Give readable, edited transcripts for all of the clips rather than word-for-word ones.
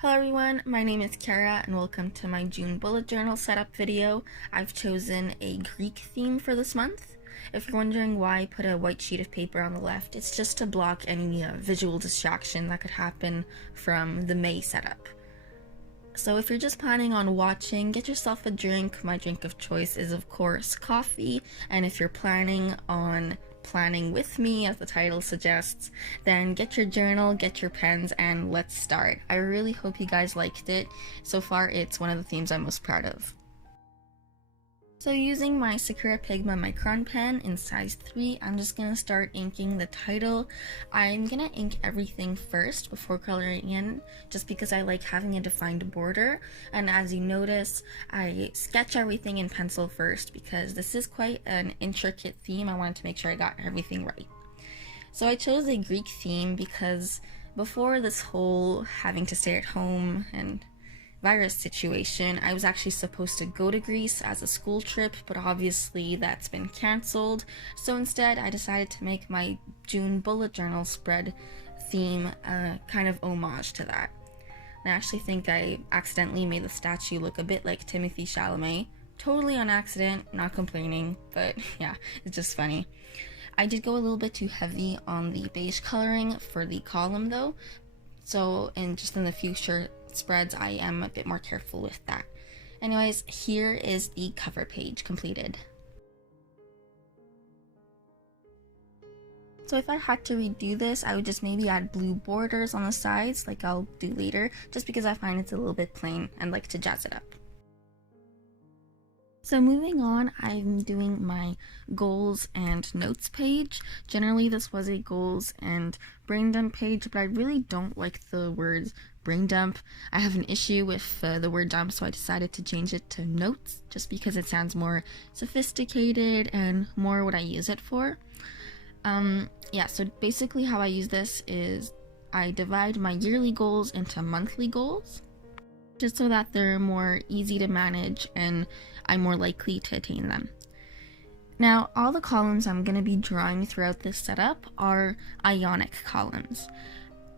Hello everyone, my name is Kara and welcome to my June bullet journal setup video. I've chosen a Greek theme for this month. If you're wondering why I put a white sheet of paper on the left, it's just to block any visual distraction that could happen from the May setup. So if you're just planning on watching, get yourself a drink. My drink of choice is of course coffee, and if you're planning on planning with me, as the title suggests, then get your journal, get your pens, and let's start. I really hope you guys liked it. So far, it's one of the themes I'm most proud of. So using my Sakura Pigma Micron pen in size 3, I'm just going to start inking the title. I'm going to ink everything first before coloring in, just because I like having a defined border. And as you notice, I sketch everything in pencil first because this is quite an intricate theme. I wanted to make sure I got everything right. So I chose a Greek theme because before this whole having to stay at home and virus situation, I was actually supposed to go to Greece as a school trip, but obviously that's been cancelled. So instead, I decided to make my June bullet journal spread theme a kind of homage to that. And I actually think I accidentally made the statue look a bit like Timothée Chalamet. Totally on accident, not complaining, but yeah, it's just funny. I did go a little bit too heavy on the beige coloring for the column though, so in the future spreads I am a bit more careful with that. Anyways, here is the cover page completed. So if I had to redo this, I would just maybe add blue borders on the sides like I'll do later, just because I find it's a little bit plain and like to jazz it up. So moving on, I'm doing my goals and notes page. Generally this was a goals and brain dump page, but I really don't like the words brain dump. I have an issue with the word dump, so I decided to change it to notes just because it sounds more sophisticated and more what I use it for. Yeah, so basically how I use this is I divide my yearly goals into monthly goals, just so that they're more easy to manage and I'm more likely to attain them. Now, all the columns I'm going to be drawing throughout this setup are Ionic columns.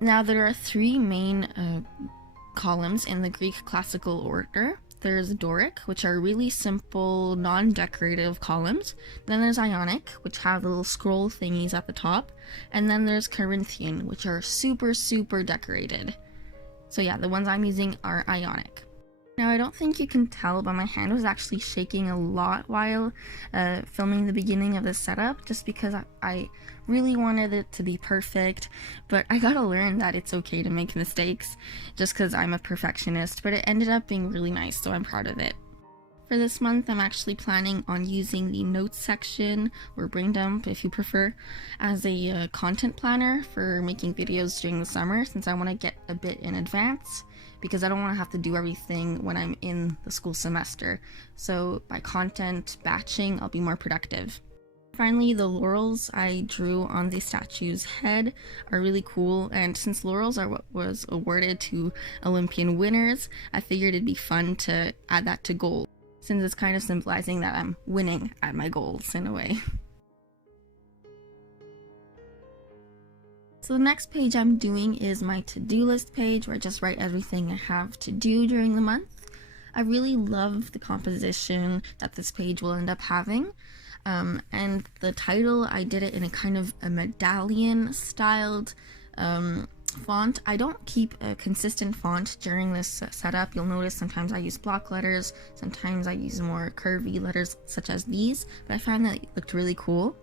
Now, there are three main columns in the Greek classical order. There's Doric, which are really simple, non-decorative columns. Then there's Ionic, which have little scroll thingies at the top. And then there's Corinthian, which are super decorated. So yeah, the ones I'm using are Ionic. Now, I don't think you can tell, but my hand was actually shaking a lot while filming the beginning of this setup, just because I really wanted it to be perfect, but I gotta learn that it's okay to make mistakes, just because I'm a perfectionist, but it ended up being really nice, so I'm proud of it. For this month, I'm actually planning on using the notes section, or brain dump if you prefer, as a content planner for making videos during the summer, since I want to get a bit in advance, because I don't want to have to do everything when I'm in the school semester. So by content batching, I'll be more productive. Finally, the laurels I drew on the statue's head are really cool, and since laurels are what was awarded to Olympian winners, I figured it'd be fun to add that to goals, since it's kind of symbolizing that I'm winning at my goals in a way. So the next page I'm doing is my to-do list page, where I just write everything I have to do during the month. I really love the composition that this page will end up having. And the title, I did it in a kind of a medallion styled font. I don't keep a consistent font during this setup. You'll notice sometimes I use block letters, sometimes I use more curvy letters such as these, but I found that it looked really cool.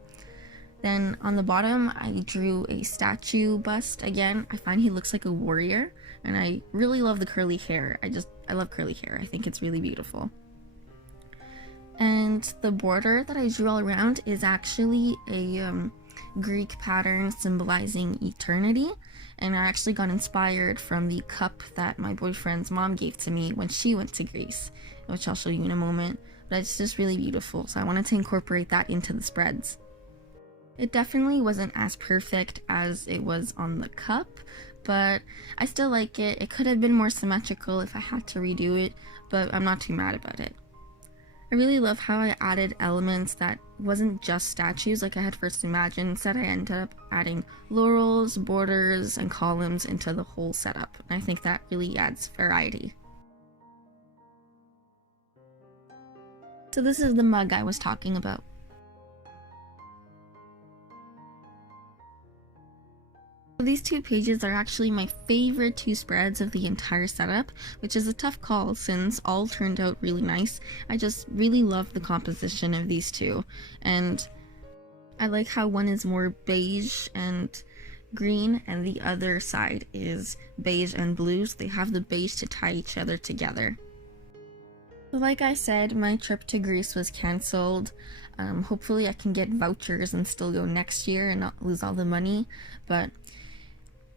Then on the bottom, I drew a statue bust. Again, I find he looks like a warrior, and I really love the curly hair. I love curly hair. I think it's really beautiful. And the border that I drew all around is actually a Greek pattern symbolizing eternity, and I actually got inspired from the cup that my boyfriend's mom gave to me when she went to Greece, which I'll show you in a moment, but it's just really beautiful, so I wanted to incorporate that into the spreads. It definitely wasn't as perfect as it was on the cup, but I still like it. It could have been more symmetrical if I had to redo it, but I'm not too mad about it. I really love how I added elements that wasn't just statues like I had first imagined. Instead, I ended up adding laurels, borders, and columns into the whole setup. And I think that really adds variety. So this is the mug I was talking about. These two pages are actually my favorite two spreads of the entire setup, which is a tough call since all turned out really nice. I just really love the composition of these two, and I like how one is more beige and green and the other side is beige and blue, so they have the beige to tie each other together. So like I said, my trip to Greece was cancelled. Hopefully I can get vouchers and still go next year and not lose all the money, but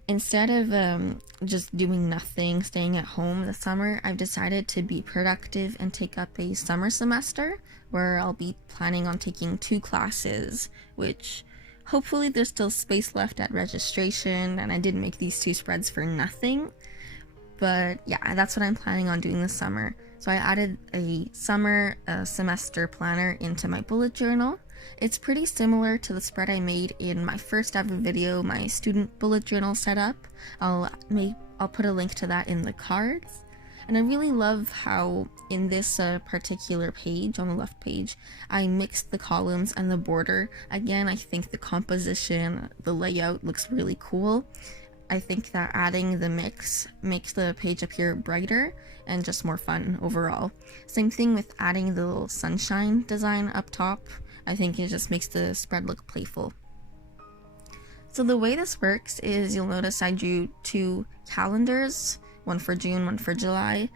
instead of just doing nothing, staying at home this summer, I've decided to be productive and take up a summer semester where I'll be planning on taking 2 classes, which hopefully there's still space left at registration, and I didn't make these 2 spreads for nothing. But yeah, that's what I'm planning on doing this summer. So I added a summer semester planner into my bullet journal. It's pretty similar to the spread I made in my first ever video, my student bullet journal setup. I'll put a link to that in the cards. And I really love how in this particular page, on the left page, I mixed the columns and the border. Again, I think the composition, the layout looks really cool. I think that adding the mix makes the page appear brighter and just more fun overall. Same thing with adding the little sunshine design up top. I think it just makes the spread look playful. So the way this works is you'll notice I drew 2 calendars, one for June, one for July.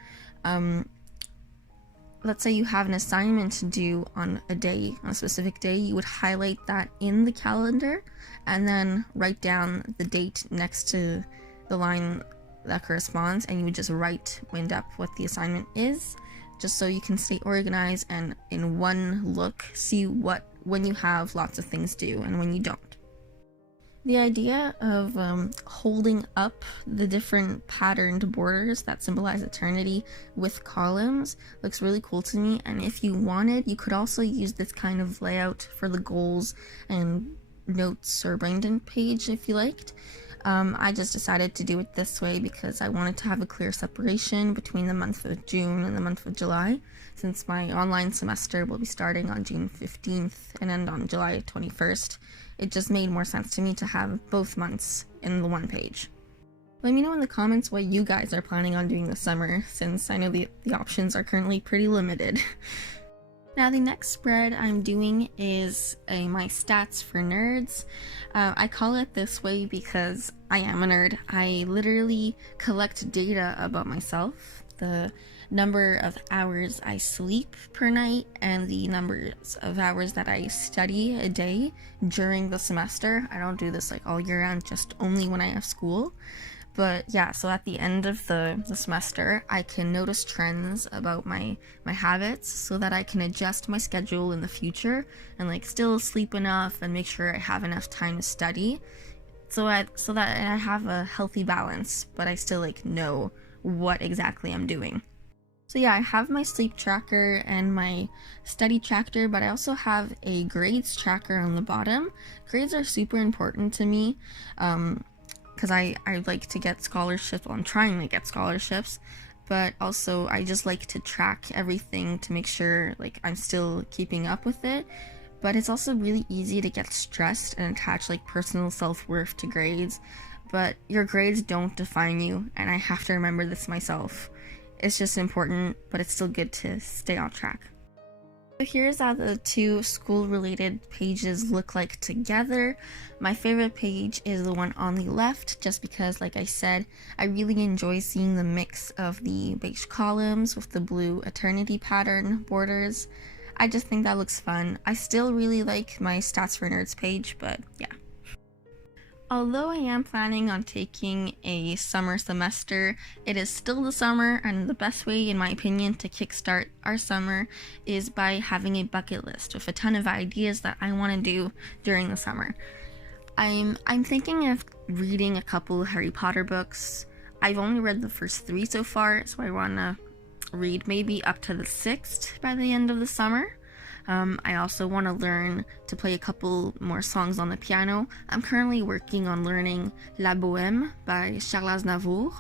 Let's say you have an assignment due on a specific day, you would highlight that in the calendar and then write down the date next to the line that corresponds, and you would just wind up what the assignment is, just so you can stay organized and in one look see when you have lots of things due and when you don't. The idea of holding up the different patterned borders that symbolize eternity with columns looks really cool to me, and if you wanted, you could also use this kind of layout for the goals and notes or brain dump page if you liked. I just decided to do it this way because I wanted to have a clear separation between the month of June and the month of July, since my online semester will be starting on June 15th and end on July 21st. It just made more sense to me to have both months in the one page. Let me know in the comments what you guys are planning on doing this summer, since I know the options are currently pretty limited. Now the next spread I'm doing is my stats for nerds. I call it this way because I am a nerd. I literally collect data about myself, the number of hours I sleep per night, and the numbers of hours that I study a day during the semester. I don't do this like all year round, just only when I have school. But yeah, so at the end of the semester, I can notice trends about my habits so that I can adjust my schedule in the future and like still sleep enough and make sure I have enough time to study so that I have a healthy balance, but I still like know what exactly I'm doing. So yeah, I have my sleep tracker and my study tracker, but I also have a grades tracker on the bottom. Grades are super important to me, because I like to get scholarships. Well, I'm trying to get scholarships, but also I just like to track everything to make sure like I'm still keeping up with it. But it's also really easy to get stressed and attach like personal self-worth to grades, but your grades don't define you, and I have to remember this myself. It's just important, but it's still good to stay on track. So here's how the 2 school-related pages look like together. My favorite page is the one on the left, just because, like I said, I really enjoy seeing the mix of the beige columns with the blue eternity pattern borders. I just think that looks fun. I still really like my Stats for Nerds page, but yeah. Although I am planning on taking a summer semester, it is still the summer, and the best way, in my opinion, to kickstart our summer is by having a bucket list with a ton of ideas that I want to do during the summer. I'm thinking of reading a couple Harry Potter books. I've only read the first 3 so far, so I want to read maybe up to the 6th by the end of the summer. I also want to learn to play a couple more songs on the piano. I'm currently working on learning La Bohème by Charles Aznavour,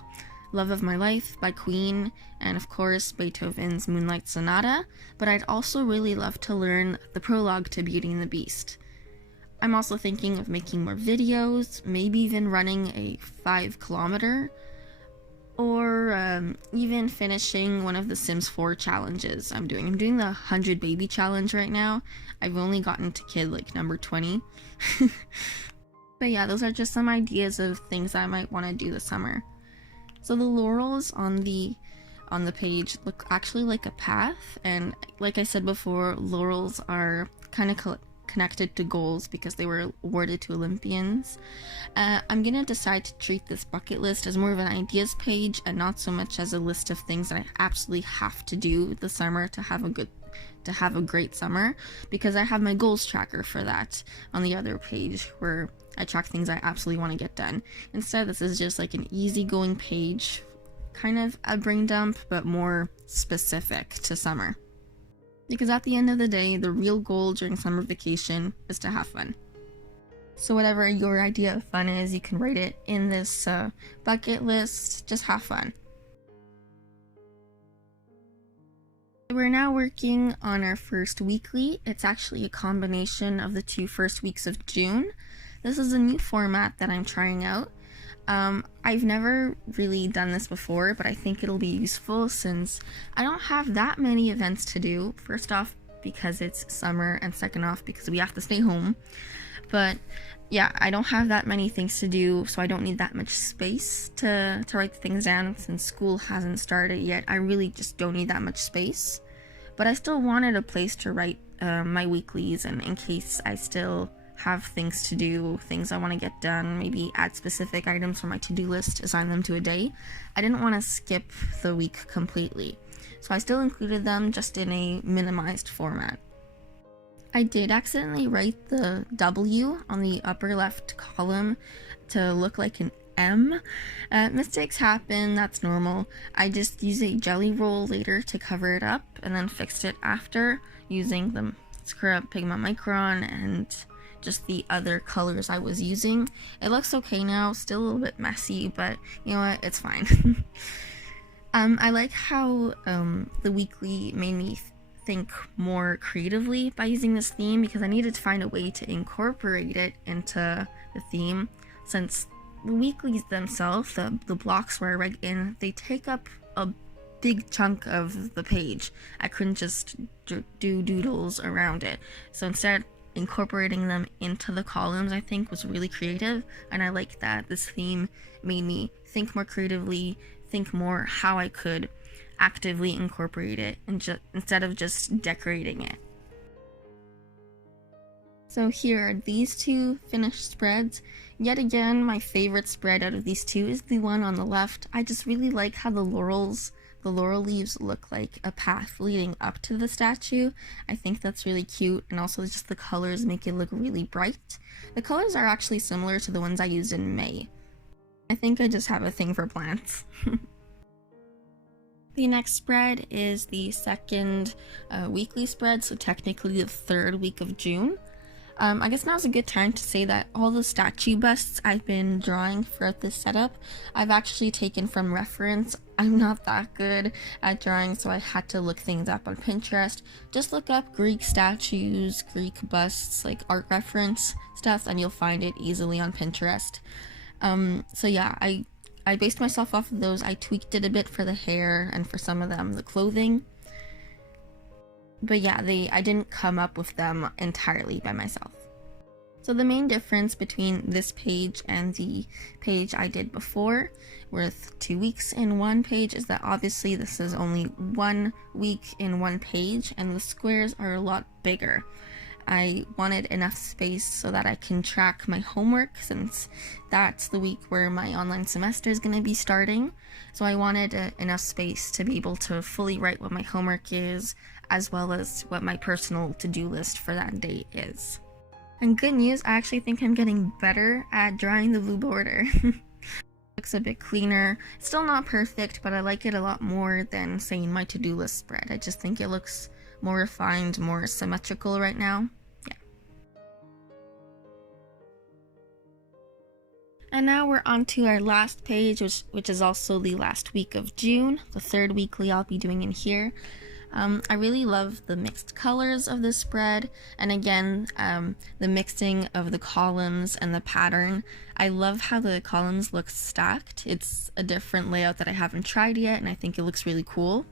Love of My Life by Queen, and of course Beethoven's Moonlight Sonata, but I'd also really love to learn the prologue to Beauty and the Beast. I'm also thinking of making more videos, maybe even running a 5 km, or even finishing one of the Sims 4 challenges I'm doing. I'm doing the 100 baby challenge right now. I've only gotten to kid like number 20. But yeah, those are just some ideas of things I might want to do this summer. So the laurels on the page look actually like a path, and like I said before, laurels are kind of connected to goals because they were awarded to Olympians. I'm gonna decide to treat this bucket list as more of an ideas page and not so much as a list of things that I absolutely have to do this summer to have a great summer, because I have my goals tracker for that on the other page where I track things I absolutely want to get done. Instead, this is just like an easygoing page, kind of a brain dump, but more specific to summer. Because at the end of the day, the real goal during summer vacation is to have fun. So whatever your idea of fun is, you can write it in this bucket list. Just have fun. We're now working on our first weekly. It's actually a combination of the 2 first weeks of June. This is a new format that I'm trying out. I've never really done this before, but I think it'll be useful since I don't have that many events to do. First off, because it's summer, and second off, because we have to stay home. But yeah, I don't have that many things to do, so I don't need that much space to write things down. Since school hasn't started yet, I really just don't need that much space. But I still wanted a place to write my weeklies, and in case I still have things to do, things I want to get done, maybe add specific items from my to-do list, assign them to a day. I didn't want to skip the week completely, so I still included them, just in a minimized format. I did accidentally write the W on the upper left column to look like an M. Mistakes happen, that's normal. I just used a jelly roll later to cover it up, and then fixed it after using the Sakura Pigma Micron and just the other colors I was using. It looks okay now, still a little bit messy, but you know what, it's fine. I like how the weekly made me think more creatively by using this theme, because I needed to find a way to incorporate it into the theme, since the weeklies themselves, the blocks where I write in, they take up a big chunk of the page. I couldn't just do doodles around it, so instead incorporating them into the columns I think was really creative, and I like that this theme made me think more creatively, think more how I could actively incorporate it and instead of just decorating it. So here are these 2 finished spreads. Yet again, my favorite spread out of these 2 is the one on the left. I just really like how the laurel leaves look like a path leading up to the statue. I think that's really cute, and also just the colors make it look really bright. The colors are actually similar to the ones I used in May. I think I just have a thing for plants. The next spread is the second weekly spread, so technically the 3rd week of June. I guess now's a good time to say that all the statue busts I've been drawing throughout this setup, I've actually taken from reference. I'm not that good at drawing, so I had to look things up on Pinterest. Just look up Greek statues, Greek busts, like art reference stuff, and you'll find it easily on Pinterest. So yeah, I based myself off of those. I tweaked it a bit for the hair and for some of them, the clothing. But yeah, I didn't come up with them entirely by myself. So the main difference between this page and the page I did before, with 2 weeks in one page, is that obviously this is only 1 week in one page, and the squares are a lot bigger. I wanted enough space so that I can track my homework, since that's the week where my online semester is going to be starting. So I wanted enough space to be able to fully write what my homework is, as well as what my personal to-do list for that day is. And good news, I actually think I'm getting better at drawing the blue border. Looks a bit cleaner. Still not perfect, but I like it a lot more than, say, my to-do list spread. I just think it looks more refined, more symmetrical right now. Yeah. And now we're on to our last page, which is also the last week of June, the third weekly I'll be doing in here. I really love the mixed colors of this spread, and again, the mixing of the columns and the pattern. I love how the columns look stacked. It's a different layout that I haven't tried yet, and I think it looks really cool.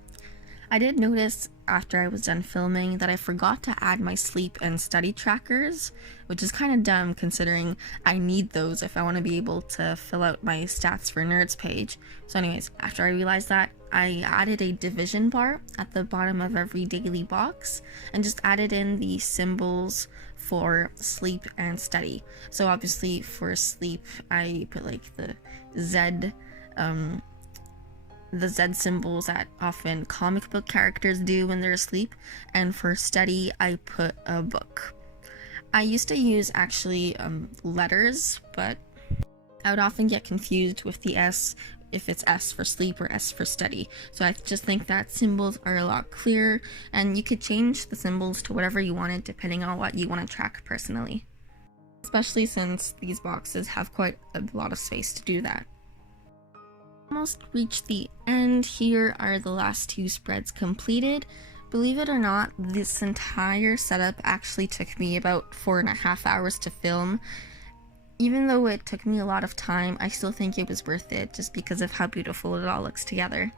I did notice after I was done filming that I forgot to add my sleep and study trackers, which is kind of dumb considering I need those if I want to be able to fill out my stats for nerds page. So anyways, after I realized that, I added a division bar at the bottom of every daily box and just added in the symbols for sleep and study. So obviously for sleep, I put like the Z symbols that often comic book characters do when they're asleep, and for study I put a book. I used to use actually letters, but I would often get confused with the S, if it's S for sleep or S for study. So I just think that symbols are a lot clearer, and you could change the symbols to whatever you wanted depending on what you want to track personally. Especially since these boxes have quite a lot of space to do that. Almost reached the end. Here are the last two spreads completed. Believe it or not, this entire setup actually took me about 4.5 hours to film. Even though it took me a lot of time, I still think it was worth it just because of how beautiful it all looks together.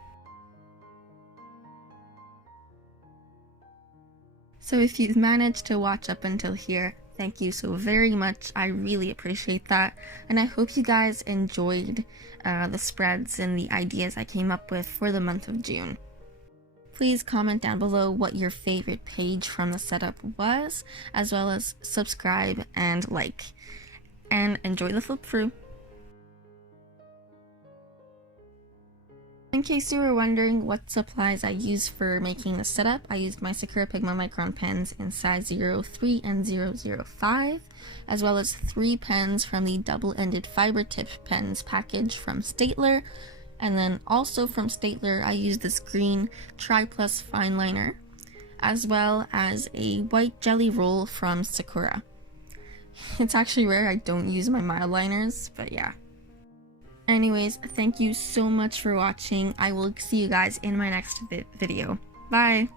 So if you've managed to watch up until here, thank you so very much. I really appreciate that, and I hope you guys enjoyed the spreads and the ideas I came up with for the month of June. Please comment down below what your favorite page from the setup was, as well as subscribe and like. And enjoy the flip through. In case you were wondering what supplies I used for making the setup, I used my Sakura Pigma Micron pens in size 03 and 005, as well as 3 pens from the double-ended Fibre-Tip pens package from Staedtler, and then also from Staedtler I used this green Triplus Fineliner, as well as a white Gelly Roll from Sakura. It's actually rare I don't use my mild liners, but yeah. Anyways, thank you so much for watching. I will see you guys in my next video. Bye!